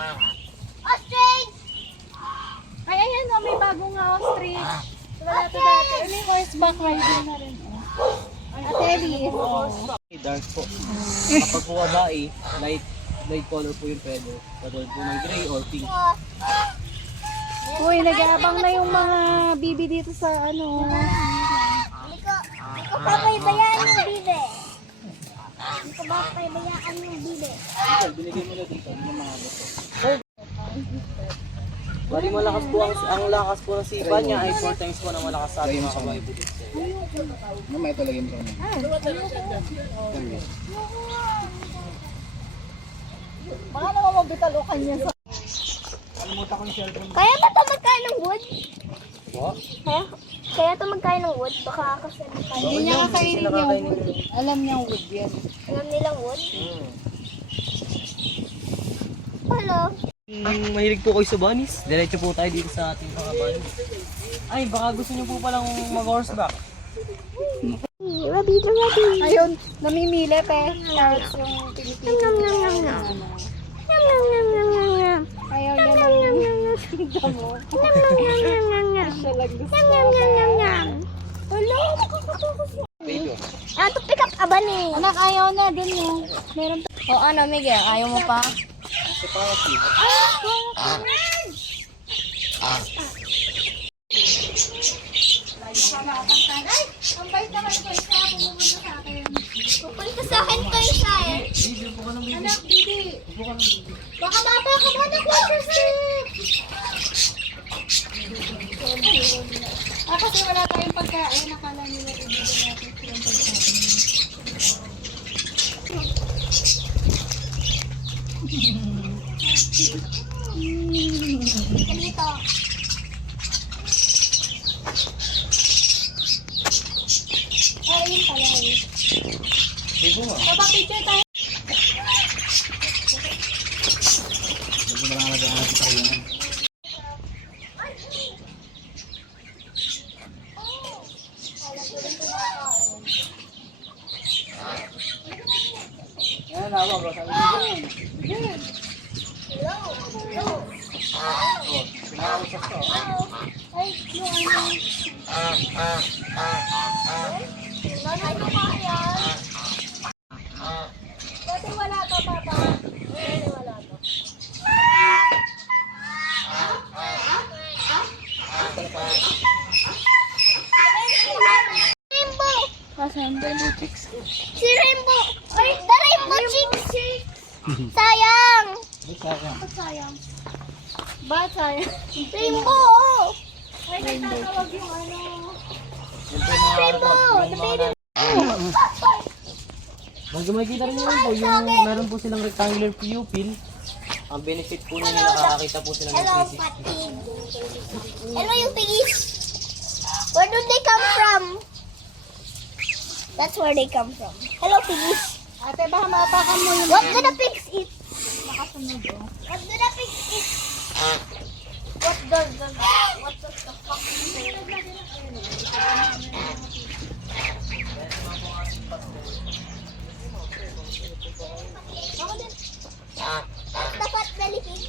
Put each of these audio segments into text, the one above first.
Ostrich! Ay, ayan o, may bagong ostrich. Wala ito dati. Ay, may horseback riding na rin. Ate Elise. Dark po. Kapag po babae, light color po yung pwede. Katulad po ng gray or pink. Uy, nag-aabang na yung mga bibi dito sa ano. Hindi ko papabayaan yung bibe. Hindi ko papabayaan yung bibe. Binigay mo na dito, hindi mo mga gusto. Bali malakas po ang lakas po ng sipa niya ay 4 times po na malakas sa ating mga kabayo po dito. Mamaya ito lagyan mo kami. Baka naman mabitalokan niya sa... Kalimutan ko yung cellphone. Kaya ba ito magkain ng wood? Po? Kaya ito magkain ng wood? Baka kasi magkain. Hindi niya kakainin yung wood. Alam niyang wood yan. Alam nilang wood? Hello? Mahilig po kayo sa bunnies. Diretso po tayo dito sa ating mga bunnies. Ay, baka gusto niyo po palang mag-horseback. Rabbit. Ayun, namimili pe. Carrots yung pinipili. Ayaw niya ng tingnan mo. Siya lang gusto. Hello? Baby. To pick up a bunny. Anak, ayaw na. Dun mo. Meron pa. O ano, Miguel? Ayaw mo pa? Ito pa ako. Ang bait naman ko isa. Pumunta sa akin. Pupunta sa akin to isa eh. Anak, bibi. Baka bata ka ba? Kasi wala tayong pagkain. Nakala nila ibigay natin silang pagkain. Ganito. Ayun pala eh. Baby mo. Baba picture tayo. Medyo marami na natin sa kailangan. Yan, nawa bro. Sabi niyo. Oh, pinausap ko. Ay, yung ano. Nanay ko pa yan. Dati wala to, papa. Dati wala to. Rainbow. Kasan? Si Rainbow. Ay, the Rainbow Chicks. Sayang. Ay, sayang. Ba't sayang? Ba't sayang? Rainbow. Ay, nagtatawag yung ano. Rainbow. The baby. Makikita rin yun po, yung meron po silang rectangular pupil. Ang benefit po nila, nakakakita po sila ng Hello, 360. Patig. Hello, you piggies. Where do they come from? That's where they come from. Hello, piggies. Ate, baka mapakan mo yung... What do the pigs eat? Nakasunod, oh. What do the pigs eat? What does the fuck Ako din. Dapat belly pig.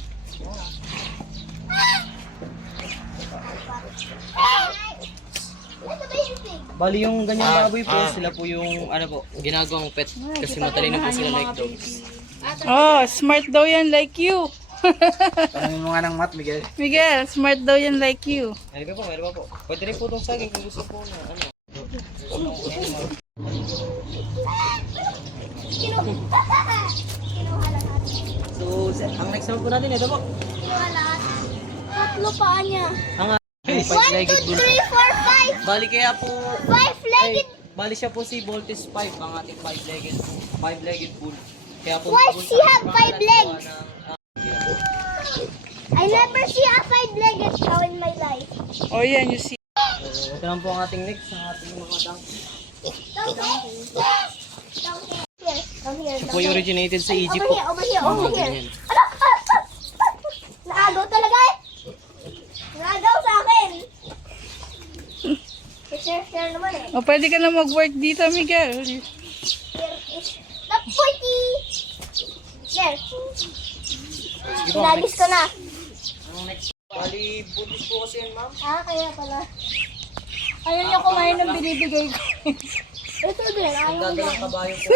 Ito baby pig. Bali yung ganyang baboy po, sila po yung ano po, ginagawang pet kasi matalino po sila like dogs. Oh, smart daw yan like you. Tanongin mo nga ng mat, Miguel. Miguel, smart daw yan like you. Meron pa po. Pwede rin po itong saging kung gusto po na ano. Kinuha lahat. So, ang next naman po natin, ito po. Kinuha lahat. Tatlo paa niya. Ang 1, 2, 3, five-legged bull. 4, 5. Bali kaya po, 5-legged. bali siya po si Voltes 5, ang ating five-legged bull. Kaya po, Why bull she sa have mga 5 kalagawa legs? ng- I never see a 5-legged cow in my life. Oh, yan, you see. So, ito lang po ang ating next, ang ating mga donkey. Donkey. Donkey. Here, come here. Ito po yung originated sa Egypt Over po. here, over here, over Mga here. ganyan. Ano? Naagaw talaga eh. Naagaw sa akin. Share naman eh. Oh, pwede ka na mag-work dito, Miguel. Here is the pointy. There. Sige po, Inagis ko na. Anong next? Bali, buntis po kasi yan, ma'am. Kaya pala. Ayaw niya kumain ng binibigay ko. Ito din, ayaw mo. Nagdadalang kabayo po.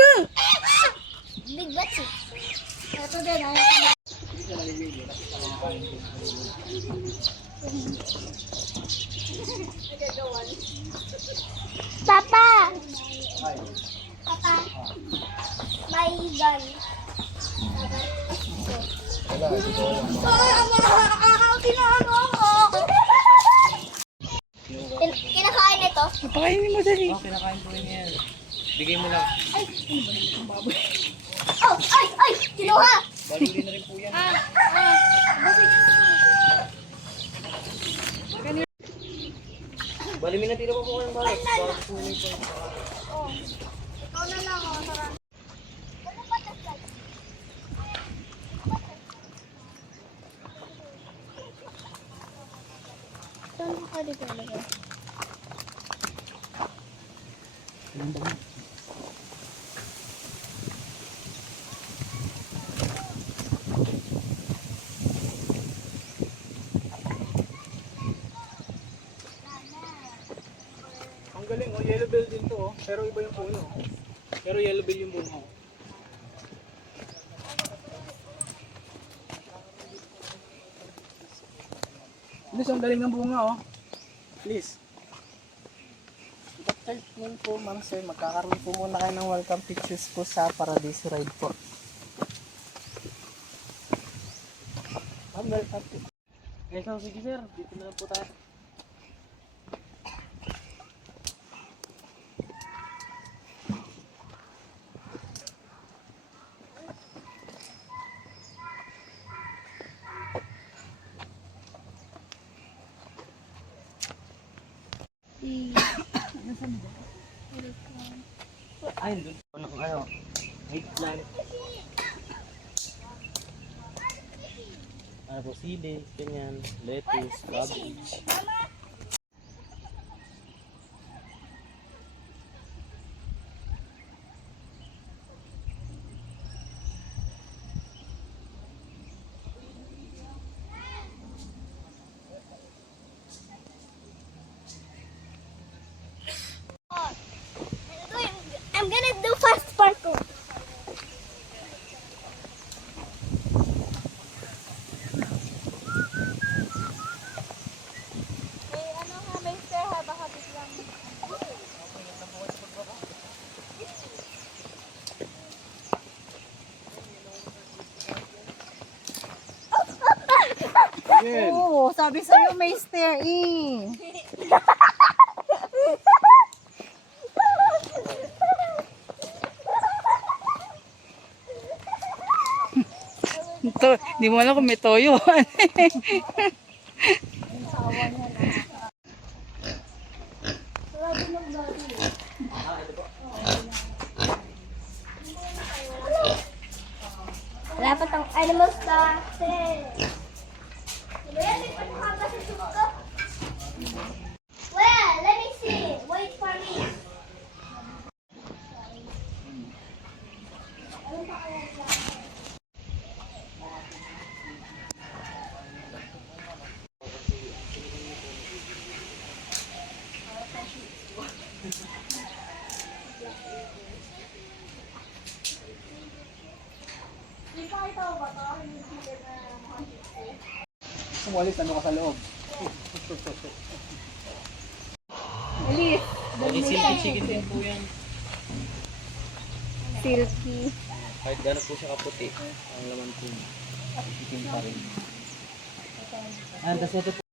Big bats eh. Ito din, ayaw ko. Papa! Papa! May gun. Kinakain ito? Napakainin mo dali. Oh, kinakain po rin yan. Bigay mo lang. Oh, ay! Kinuha! Balili na rin po yan. Bali, may natira pa po ng balot. Bakit po yun po? Ikaw na lang, oh. Tara. Ano ba ito? Saan ka dito lagay? Ang galing oh, yellow bell din to oh. Pero iba yung puno. Pero yellow bell yung bunga. Please, ang galing ng bunga oh. Please. Third name po, ma'am sir, magkakaroon po muna kayo ng welcome pictures po sa Paradiso Ride po. Ma'am, welcome po. Okay, so, sige sir. Dito na lang po tayo. Ay, doon po ng ano. Wait lang. Ano po, sili, ganyan, lettuce, cabbage. I'm gonna do fast parkour. May stair ha, baka biglang. Oo, sabi sa'yo may stair eh. Ito, di mo alam kung may toyo. Dapat ang animal started. Well, let me see. Wait for me. Umalis, ano ka sa loob? Bali, silky chicken din po yan. Silky. Kahit gano'n po siya kaputi, ang laman po, chicken pa rin. And tas ito po